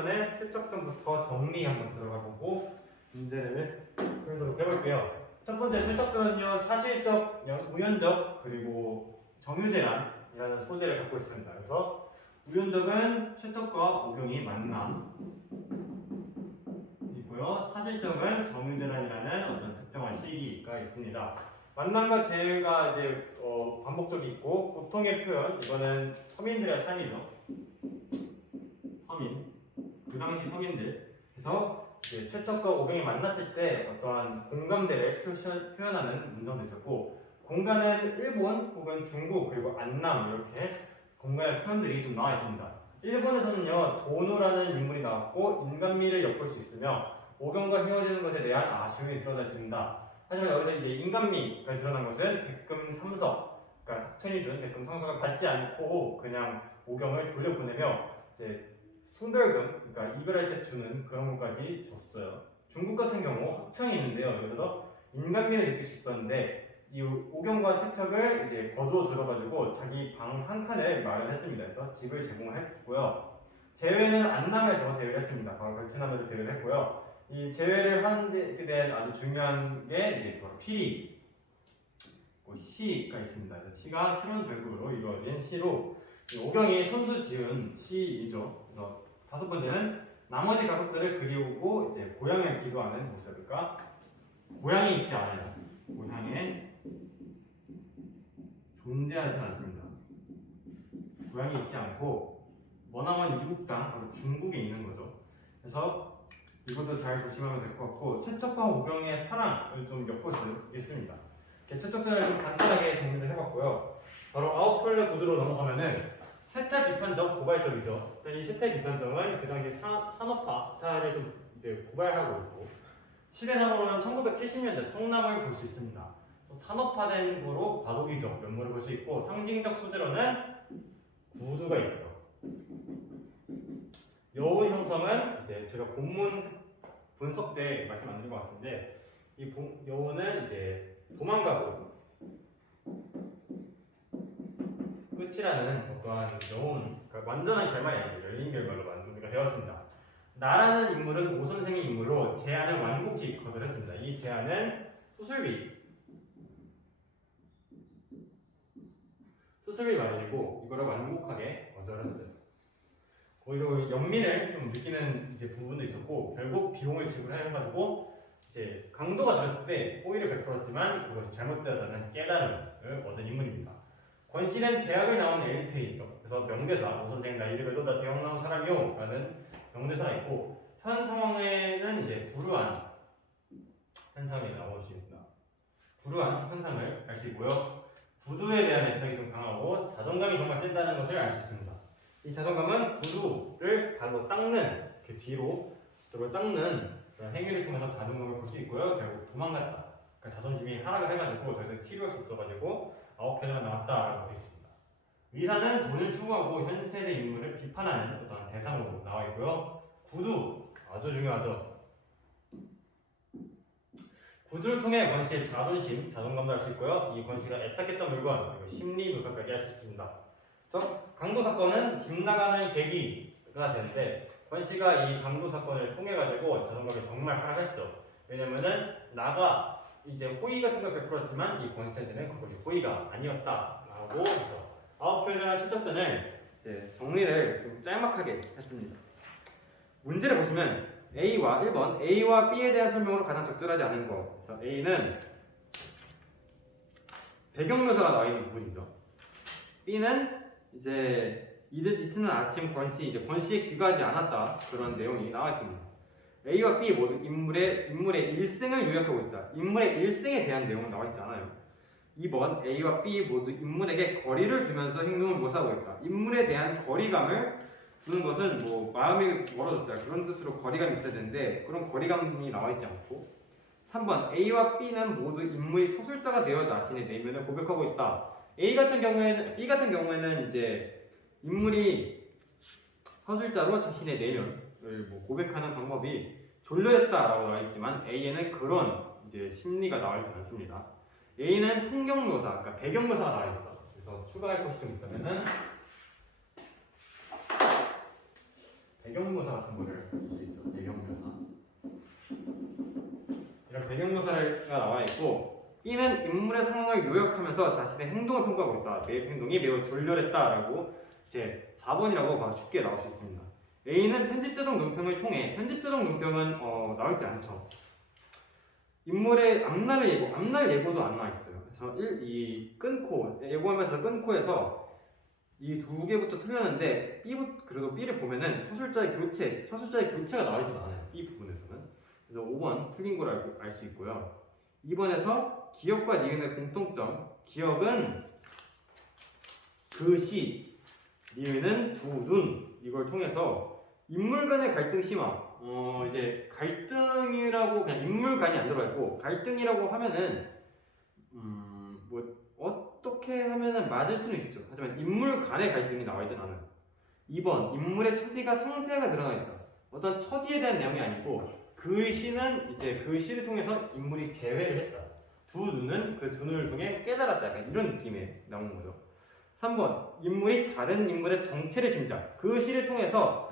전에 실적전부터 정리 한번 들어가 보고 문제를 풀도록 해볼게요. 첫 번째 실적전은요, 사실적, 우연적, 그리고 정유재란이라는 소재를 갖고 있습니다. 그래서 우연적은 실적과 오경이 만남이고요. 사실적은 정유재란이라는 어떤 특정한 시기가 있습니다. 만남과 재회가 이제 반복적이 있고, 보통의 표현, 이거는 서민들의 삶이죠. 서민, 그 당시 서민들. 그래서 이제 실적과 오경이 만났을 때 어떠한 공감대를 표현하는 문장도 있었고, 공간은 일본 혹은 중국 그리고 안남 이렇게 공간의 표현들이 좀 나와 있습니다. 일본에서는요, 도노라는 인물이 나왔고 인간미를 엿볼 수 있으며 오경과 헤어지는 것에 대한 아쉬움이 드러나 있습니다. 하지만 여기서 이제 인간미가 드러난 것은 백금 삼석, 그러니까 학천이준 백금 삼석을 받지 않고 그냥 오경을 돌려보내며 이제 송별금, 그러니까 이별 할 때 주는 그런 것까지 줬어요. 중국 같은 경우 학청이 있는데요. 여기서도 인간미를 느낄 수 있었는데 이 오경과 척척을 이제 거두어 들어가지고 자기 방 한 칸을 마련했습니다. 그래서 집을 제공했고요. 재회는 안남에서 재회를 했습니다. 바로 걸친함에서 재회를 했고요. 이 재회를 하는 데 대한 아주 중요한 게 이제 바로 필히 시가 있습니다. 시가 실혼절구로 이루어진 시로 오경이 손수 지은 시이죠. 그래서 다섯 번째는 나머지 가족들을 그리우고 이제 고향을 기도하는 모습. 그러니까 고향이 있지 않아요. 고향에 존재하지 않습니다. 고향이 있지 않고 머나먼 이국 땅, 바로 중국에 있는 거죠. 그래서 이것도 잘 조심하면 될 것 같고, 최척과 오경의 사랑을 좀 엿볼 수 있습니다. 최척전을 좀 간단하게 정리를 해봤고요. 바로 아웃플레 구두로 넘어가면은 세태 비판적, 고발적이죠. 이 세태 비판적은 그 당시 산업화 사를 좀 이제 고발하고 있고, 시대상으로는 1970년대 성남을 볼 수 있습니다. 산업화된 거로 과도기적 면모를 볼 수 있고, 상징적 소재로는 구두가 있죠. 여우 형성은 이제 제가 본문 분석 때 말씀 안 드린 것 같은데, 이 여우는 이제 도망가고 끝이라는 어떠한 여우는 그러니까 완전한 결말이 아니죠. 열린 결말로 마무리가 되었습니다. 나라는 인물은 오 선생의 인물로 제안을 완곡히 거절했습니다. 이 제안은 수술비 마련이고 이거를 완곡하게 거절했어요. 거기서 연민을 좀 느끼는 이제 부분도 있었고, 결국 비용을 지불해가지고 이제 강도가 들었을 때 호의를 베풀었지만 그것이 잘못되었다는 깨달음을 얻은 인물입니다. 권씨는 대학을 나온 엘리트이죠. 그래서 명대사, 오 선생 나이를 그래도 나 대학 나온 사람이요 라는 명대사가 있고, 현 상황에는 이제 불우한 현상이 나오십니다. 불우한 현상을 알 수 있고요. 구두에 대한 애착이 좀 강하고 자존감이 정말 센다는 것을 알 수 있습니다. 이 자존감은 구두를 발로 닦는, 이렇게 뒤로 닦는 그런 행위를 통해서 자존감을 볼 수 있고요. 결국 도망갔다. 그러니까 자존심이 하락을 해가지고 더 이상 치료할 수 없어가지고 아웃패드가 나왔다라고 되어 있습니다. 위사는 돈을 추구하고 현 세대 인물을 비판하는 어떤 대상으로 나와 있고요. 구두 아주 중요하죠. 구두를 통해 권씨의 자존심, 자존감도 알 수 있고요. 이 권씨가 애착했던 물건, 그리고 심리 분석까지 할 수 있습니다. 그래서 강도 사건은 집 나가는 계기가 되는데, 권씨가 이 강도 사건을 통해 가지고 자존감이 정말 하락했죠. 왜냐면은 나가 이제 호의 같은 걸 베풀었지만 이 권씨한테는 그것이 호의가 아니었다라고 해서 아웃플레이와 최적전을 정리를 좀 짤막하게 했습니다. 문제를 보시면 A와 1번 A와 B에 대한 설명으로 가장 적절하지 않은 거. 그래서 A는 배경묘사가 나와 있는 부분이죠. B는 이제 이튿날 아침 권씨에 귀가하지 않았다, 그런 내용이 나와 있습니다. A와 B 모두 인물의 일생을 요약하고 있다. 인물의 일생에 대한 내용은 나와 있지 않아요. 2번 A와 B 모두 인물에게 거리를 주면서 행동을 묘사하고 있다. 인물에 대한 거리감을 주는 것은 뭐 마음이 멀어졌다 그런 뜻으로 거리감이 있어야 되는데, 그런 거리감이 나와 있지 않고, 3번 A와 B는 모두 인물이 서술자가 되어 자신의 내면을 고백하고 있다. B 같은 경우에는 이제 인물이 서술자로 자신의 내면을 뭐 고백하는 방법이 졸려졌다라고 나와 있지만, A에는 그런 이제 심리가 나와 있지 않습니다. A는 풍경묘사, 그러니까 배경묘사가 나와 있죠. 그래서 추가할 것이 좀 있다면은 배경묘사 같은 거를 볼 수 있죠. 배경묘사. 이런 배경묘사가 나와 있고, B는 인물의 상황을 요약하면서 자신의 행동을 평가하고 있다. 내 행동이 매우 졸렬했다라고 이제 4번이라고 바로 쉽게 나올 수 있습니다. A는 편집자적 논평을 통해, 편집자적 논평은 나와 있지 않죠. 인물의 앞날 예고도 안 나와 있어요. 그래서 이 끊고 예고하면서 끊고에서 이 두 개부터 틀렸는데 그래도 B를 보면은 서술자의 교체가 나와 있진 않아요. 이 부분에서는. 그래서 5번 틀린 걸 알 수 있고요. 2번에서 기억과 니은의 공통점. 기억은 그 시, 니은은 두 눈. 이걸 통해서 인물 간의 갈등 심화. 이제 갈등이라고 그냥 인물 간이 안 들어가 있고, 갈등이라고 하면은 뭐 어떻게 하면은 맞을 수는 있죠. 하지만 인물 간의 갈등이 나와 있진 않아요. 2번 인물의 처지가 상세하게 드러나 있다. 어떤 처지에 대한 내용이 아니고 그 시는 이제 그 시를 통해서 인물이 재회를 했다. 두 눈은 그 두 눈을 통해 깨달았다. 약간 이런 느낌에 나오는 거죠. 3번 인물이 다른 인물의 정체를 짐작. 그 시를 통해서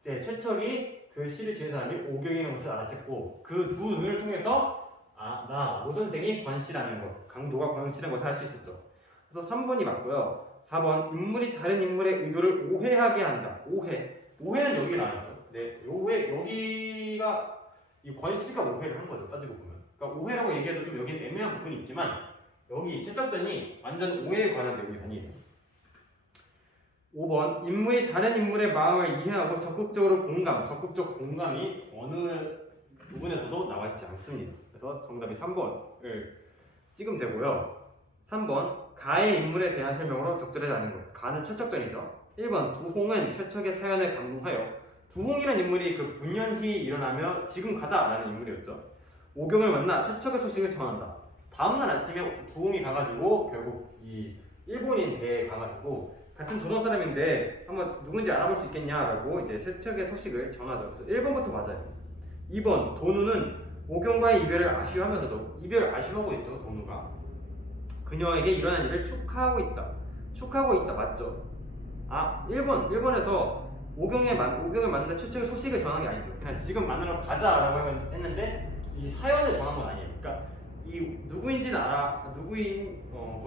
이제 최척이 그 시를 지은 사람이 오경이라는 것을 알아챘고 그 두 눈을 통해서 나 오 선생이 권씨라는 것, 강도가 권씨라는 것을 알 수 있었죠. 그래서 3번이 맞고요. 4번 인물이 다른 인물의 의도를 오해하게 한다. 오해는 여기 나와있죠. 네, 여기가 이 권씨가 오해를 한 거죠. 따지고 보면. 그러니까 오해라고 얘기해도 좀 여기는 애매한 부분이 있지만 여기 채점전이 완전 오해에 관한 내용이 아니에요. 5번 인물이 다른 인물의 마음을 이해하고 적극적 공감이 어느 부분에서도 나와 있지 않습니다. 그래서 정답이 3번을 찍으면 되고요. 3번 가의 인물에 대한 설명으로 적절하지 않은 것. 가는 최척전이죠. 1번 두홍은 최척의 사연을 감동하여. 두홍이라는 인물이 그 분연히 일어나며 지금 가자라는 인물이었죠. 오경을 만나 최척의 소식을 전한다. 다음날 아침에 두홍이 가가지고 결국 이 일본인 배에 가가지고 같은 조선 사람인데 한번 누군지 알아볼 수 있겠냐라고 이제 최척의 소식을 전하죠. 그래서 1번부터 맞아요. 2번 도누는 오경과의 이별을 아쉬워하면서도 이별을 아쉬워하고 있죠. 도누가 그녀에게 일어난 일을 축하하고 있다 맞죠? 1번에서 오경을 만나 최척의 소식을 전한 게 아니죠. 그냥 지금 만나러 가자라고 했는데 이 사연을 전한 건 아니에요. 그러니까 이 누구인지는 알아. 거기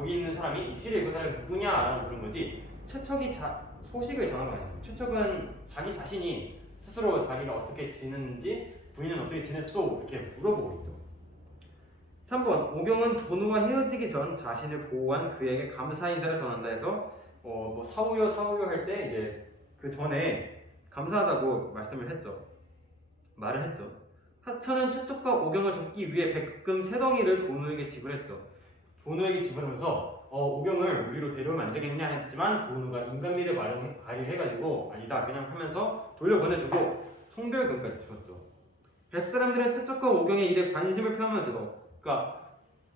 있는 사람이 이 시를 읽은 사람이 누구냐라는 그런 거지. 최척이 소식을 전한 건 아니죠. 최척은 자기 자신이 스스로 자기가 어떻게 지내는지 부인은 어떻게 지냈어? 이렇게 물어보고 있죠. 3번 오경은 도누와 헤어지기 전 자신을 보호한 그에게 감사 인사를 전한다 해서 뭐 사우요 할 때 이제 그 전에 감사하다고 말을 했죠. 하천은 최척과 오경을 돕기 위해 백금 3덩이를 도누에게 지불했죠. 도누에게 지불하면서 오경을 우리로 데려오면 안 되겠냐 했지만 도누가 인간미를 발휘해가지고 아니다 그냥 하면서 돌려보내주고 총별금까지 주었죠. 뱃사람들은 최척과 오경의 일에 관심을 표하면서도 그러니까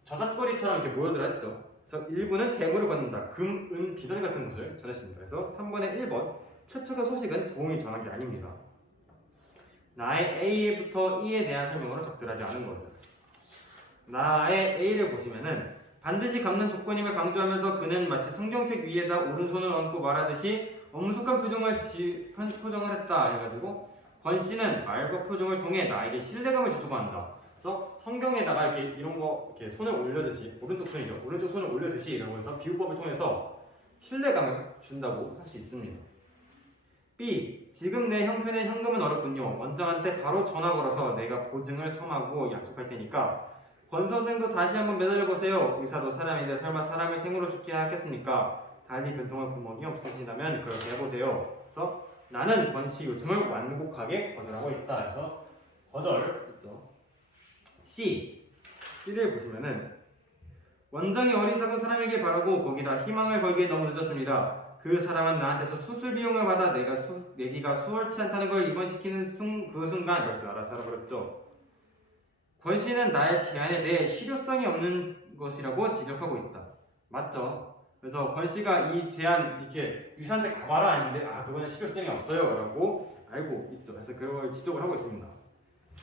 저작거리처럼 이렇게 모여들어 했죠. 그래서 일부는 재물을 받는다. 금, 은, 비단 같은 것을 전했습니다. 그래서 3번의 1번 최척의 소식은 두홍이 전한 게 아닙니다. 나의 A부터 E에 대한 설명으로 적절하지 않은 것은 나의 A를 보시면은 반드시 갚는 조건임을 강조하면서 그는 마치 성경책 위에다 오른손을 얹고 말하듯이 엄숙한 표정을 했다 해가지고 권씨는 말과 표정을 통해 나에게 신뢰감을 주고한다. 그래서 성경에다가 이렇게 이런 거 이렇게 손을 올려듯이 오른쪽 손을 올려듯이 이라고 해서 비유법을 통해서 신뢰감을 준다고 할 수 있습니다. B. 지금 내 형편에 현금은 어렵군요. 원장한테 바로 전화 걸어서 내가 보증을 서하고 약속할 테니까 권 선생도 다시 한번 매달려 보세요. 의사도 사람인데 설마 사람을 생으로 죽게 하겠습니까? 달리 변통할 구멍이 없으시다면 그렇게 해보세요. 그래서 나는 권씨 요청을 완곡하게 거절하고 있다. 그래서 거절 있죠. C를 보시면은 원장이 어리석은 사람에게 바라고 거기다 희망을 걸기에 너무 늦었습니다. 그 사람은 나한테서 수술 비용을 받아 내기가 수월치 않다는 걸 입원시키는 그 순간 벌써 알아서 알아버렸죠. 권씨는 나의 제안에 대해 실효성이 없는 것이라고 지적하고 있다. 맞죠? 그래서 권씨가 이 제안 이렇게 의사한테 가봐라 했는데 그거는 실효성이 없어요 라고 알고 있죠. 그래서 그걸 지적을 하고 있습니다.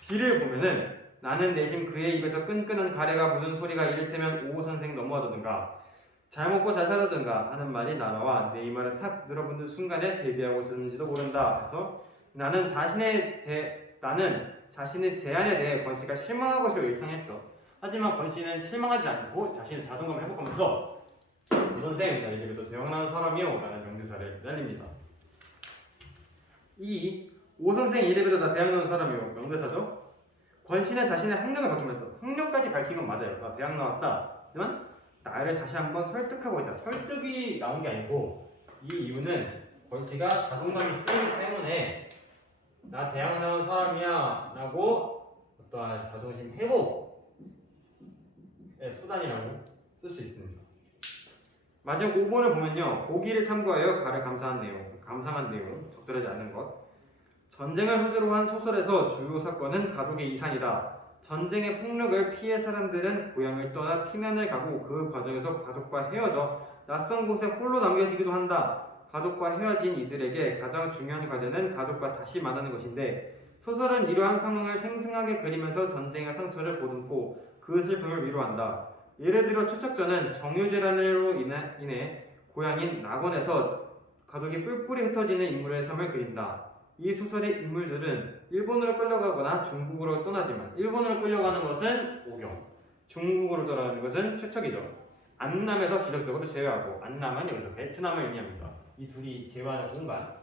B를 보면은 나는 내심 그의 입에서 끈끈한 가래가 묻은 소리가 이를테면 오 선생 너무하다든가 잘 먹고 잘 살아든가 하는 말이 날아와 내 이마를 탁 늘어붙는 순간에 데뷔하고 있었는지도 모른다. 그래서 나는 자신의 제안에 대해 권 씨가 실망한 것을 예상했죠. 하지만 권 씨는 실망하지 않고 자신의 자존감을 회복하면서 오 선생, 나에게도 대형난 사람이요 라는 명대사를 날립니다. 이 오 선생 이래봬도 나 대학 나온 사람이요 명대사죠. 권 씨는 자신의 학력을 밝히면서 학력까지 밝힌 건 맞아요. 나 대학 나왔다. 하지만 나를 다시 한번 설득하고 있다. 설득이 나온 게 아니고 이 이유는 권 씨가 자존감이 세기 때문에 나 대학 나온 사람이야 라고 어떠한 자존심 회복의 수단이라고 쓸 수 있습니다. 마지막 5번을 보면요. 보기를 참고하여 가를 감상한 내용, 적절하지 않은 것. 전쟁을 소재로 한 소설에서 주요 사건은 가족의 이산이다. 전쟁의 폭력을 피해 사람들은 고향을 떠나 피난을 가고 그 과정에서 가족과 헤어져 낯선 곳에 홀로 남겨지기도 한다. 가족과 헤어진 이들에게 가장 중요한 과제는 가족과 다시 만나는 것인데 소설은 이러한 상황을 생생하게 그리면서 전쟁의 상처를 보듬고 그 슬픔을 위로한다. 예를 들어 최척전은 정유재란으로 인해 고향인 낙원에서 가족이 뿔뿔이 흩어지는 인물의 삶을 그린다. 이 소설의 인물들은 일본으로 끌려가거나 중국으로 떠나지만 일본으로 끌려가는 것은 오경, 중국으로 떠나는 것은 최척이죠. 안남에서 기적적으로 제외하고 안남은 여기서 베트남을 의미합니다. 이 둘이 제외하는 공간.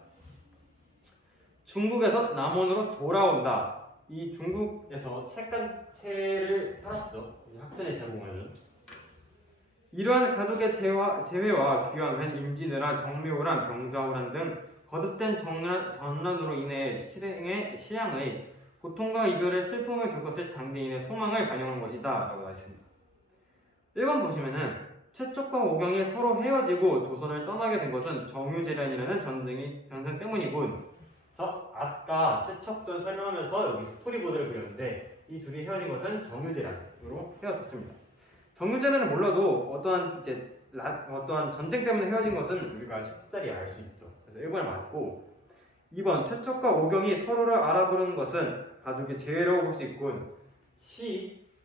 중국에서 남원으로 돌아온다. 이 중국에서 색간체를 살았죠. 학생의 제공을. 이러한 가족의 재회와 귀환은 임진왜란, 정묘호란, 병자호란 등 거듭된 전란으로 인해 실향의 고통과 이별의 슬픔을 겪었을 당대인의 소망을 반영한 것이다 라고 나왔습니다. 1번 보시면은 최척과 오경이 서로 헤어지고 조선을 떠나게 된 것은 정유재란이라는 전쟁 때문이군. 그래서 아까 최척전 설명하면서 여기 스토리보드를 그렸는데 이 둘이 헤어진 것은 정유재란으로 헤어졌습니다. 정유재란은 몰라도 어떠한 전쟁 때문에 헤어진 것은 우리가 쉽사리 알 수 있죠. 그래서 1번을 맞고 2번 최척과 오경이 서로를 알아보는 것은 가족의 재회라고 볼 수 있군.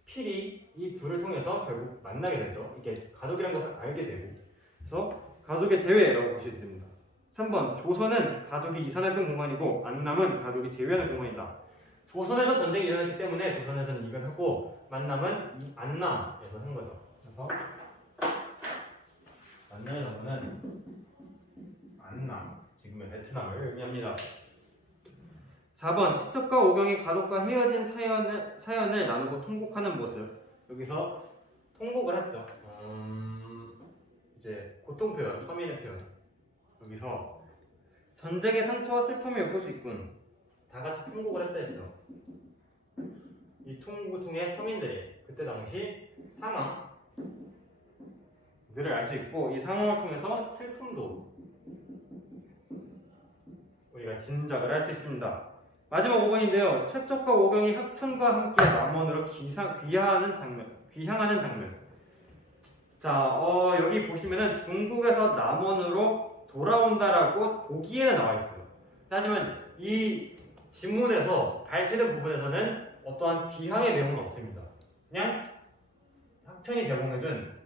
필이 이 둘을 통해서 결국 만나게 되죠. 이게 가족이라는 것을 알게 되고 그래서 가족의 재회라고 볼 수 있습니다. 3번 조선은 가족이 이산했던 공간이고 안남은 가족이 재회하는 공간이다. 조선에서 전쟁이 일어났기 때문에 조선에서는 이별하고 만남은 이 안남에서 한 거죠. 그래서 만남에서는 안남, 지금의 베트남을 의미합니다. 4번 최척과 오경이 가족과 헤어진 사연을 나누고 통곡하는 모습. 여기서 통곡을 했죠. 이제 고통 표현, 서민의 표현. 여기서 전쟁의 상처와 슬픔을 엿볼 수 있군. 다 같이 통곡을 했다 했죠. 이 통곡을 통해 서민들이 그때 당시 상황들을 알 수 있고 이 상황을 통해서 슬픔도 우리가 짐작을 할 수 있습니다. 마지막 5번인데요. 최척과 오경이 학천과 함께 남원으로 귀향하는 장면. 자, 여기 보시면은 중국에서 남원으로 돌아온다라고 보기에는 나와 있어요. 하지만 이 지문에서 발췌된 부분에서는 어떠한 귀향의 내용은 없습니다. 그냥 학천이 제공해준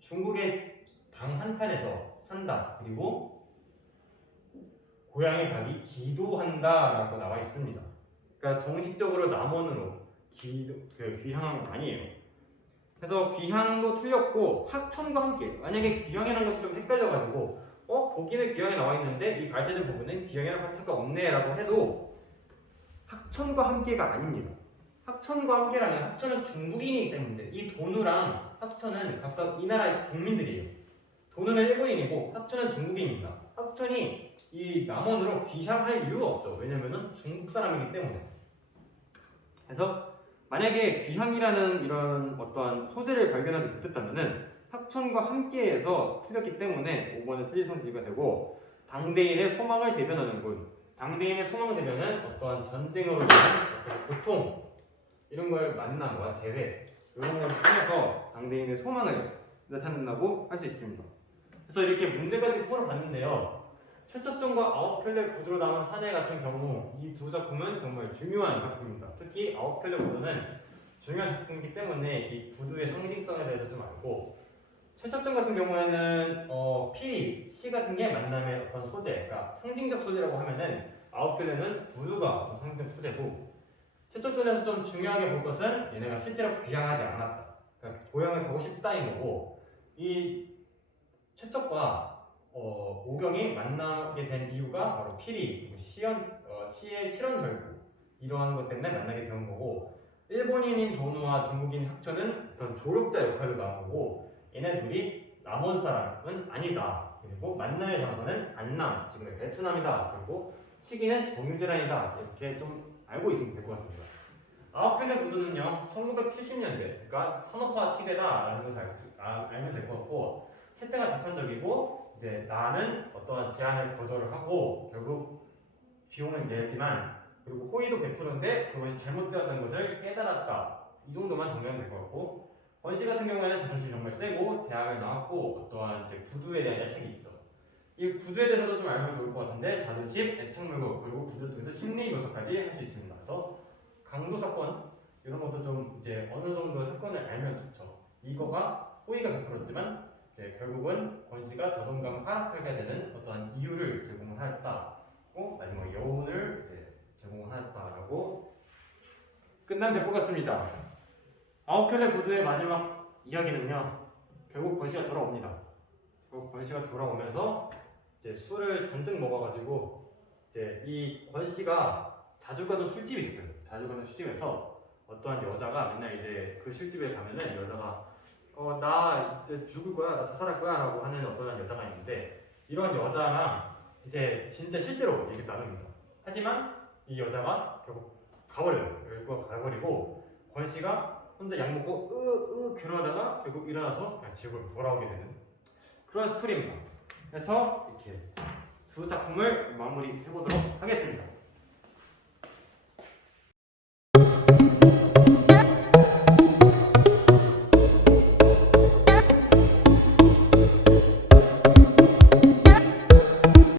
중국의 방 한 칸에서 산다. 그리고 고향에 가기 기도한다라고 나와 있습니다. 그러니까 정식적으로 남원으로 귀향한 건 아니에요. 그래서 귀향도 틀렸고 학천과 함께 만약에 귀향이라는 것이 좀 헷갈려가지고 거기는 귀향에 나와 있는데 이 발췌된 부분은 귀향이라는 파트가 없네라고 해도 학천과 함께가 아닙니다. 학천과 함께라면 학천은 중국인이기 때문에 이 도누랑 학천은 각각 이 나라의 국민들이에요. 도누는 일본인이고 학천은 중국인입니다. 학천이 이 남원으로 귀향할 이유가 없죠. 왜냐면은 중국 사람이기 때문에. 그래서 만약에 귀향이라는 이런 어떠한 소재를 발견하지 못했다면은 학천과 함께해서 틀렸기 때문에 5번은 틀린 선지가 되고 당대인의 소망을 대변하는 군. 당대인의 소망 대변은 어떠한 전쟁으로 인한 어떤 고통 이런 걸 만남과 재회 이런 걸 통해서 당대인의 소망을 나타낸다고 할 수 있습니다. 그래서 이렇게 문제까지 풀어봤는데요. 최척전과 아홉편례 구두로 남은 사내 같은 경우 이 두 작품은 정말 중요한 작품입니다. 특히 아홉편례 구두는 중요한 작품이기 때문에 이 구두의 상징성에 대해서 좀 알고 최척전 같은 경우에는 필이 시 같은 게 만남의 어떤 소재, 그러니까 상징적 소재라고 하면은 아웃필레는 구두가 상징 소재고 최적전에서 좀 중요하게 볼 것은 얘네가 실제로 귀향하지 않았다. 그러니까 고향을 가고 싶다인 거고 이 최적과 오경이 만나게 된 이유가 바로 필히 시의 칠원 절구 이러한 것 때문에 만나게 된 거고 일본인인 도누와 중국인 혁초는 어떤 조력자 역할을 나온 거고 얘네 둘이 남원 사람은 아니다. 그리고 만남의 장소는 안남, 지금의 베트남이다. 그리고 시기는 정유재란이다. 이렇게 좀 알고 있으면 될 것 같습니다. 아웃필레 구두는요 1970년대 그러니까 산업화 시대다라는 것을 알면 될 것 같고 세대가 단편적이고 이제 나는 어떠한 제안을 거절을 하고 결국 비용을 내지만 그리고 호의도 베푸는데 그것이 잘못되었다는 것을 깨달았다. 이 정도만 정리하면 될 것 같고 권씨 같은 경우에는 자존심이 정말 세고 대학을 나왔고 어떠한 이제 구두에 대한 애착이 있죠. 이 구두에 대해서도 좀 알면 좋을 것 같은데 자존심, 애착물고 그리고 구두 중에서 심리 묘사까지 할 수 있습니다. 그래서 강도 사건 이런 것도 좀 이제 어느 정도 사건을 알면 좋죠. 이거가 호의가 베풀었지만 이제 결국은 권씨가 자존감을 하락하게 되는 어떠한 이유를 제공을 하였다고 마지막 여운을 이제 제공을 하였다라고 끝나면 될 것 같습니다. 아웃필레 구두의 마지막 이야기는요 결국 권씨가 돌아옵니다. 결국 권씨가 돌아오면서 이제 술을 잔뜩 먹어가지고 이제 이 권씨가 자주 가던 술집이 있어요. 자주 가는 술집에서 어떠한 여자가 맨날 이제 그 술집에 가면은 여자가 나 이제 죽을 거야, 나 자살할 거야 라고 하는 어떠한 여자가 있는데 이런 여자랑 이제 진짜 실제로 얘기를 나눕니다. 하지만 이 여자가 결국 가버려요. 결국 가버리고 권씨가 혼자 약 먹고 괴로워하다가 결국 일어나서 그냥 지구로 돌아오게 되는 그런 스토리입니다. 그래서 이렇게 두 작품을 마무리해보도록 하겠습니다.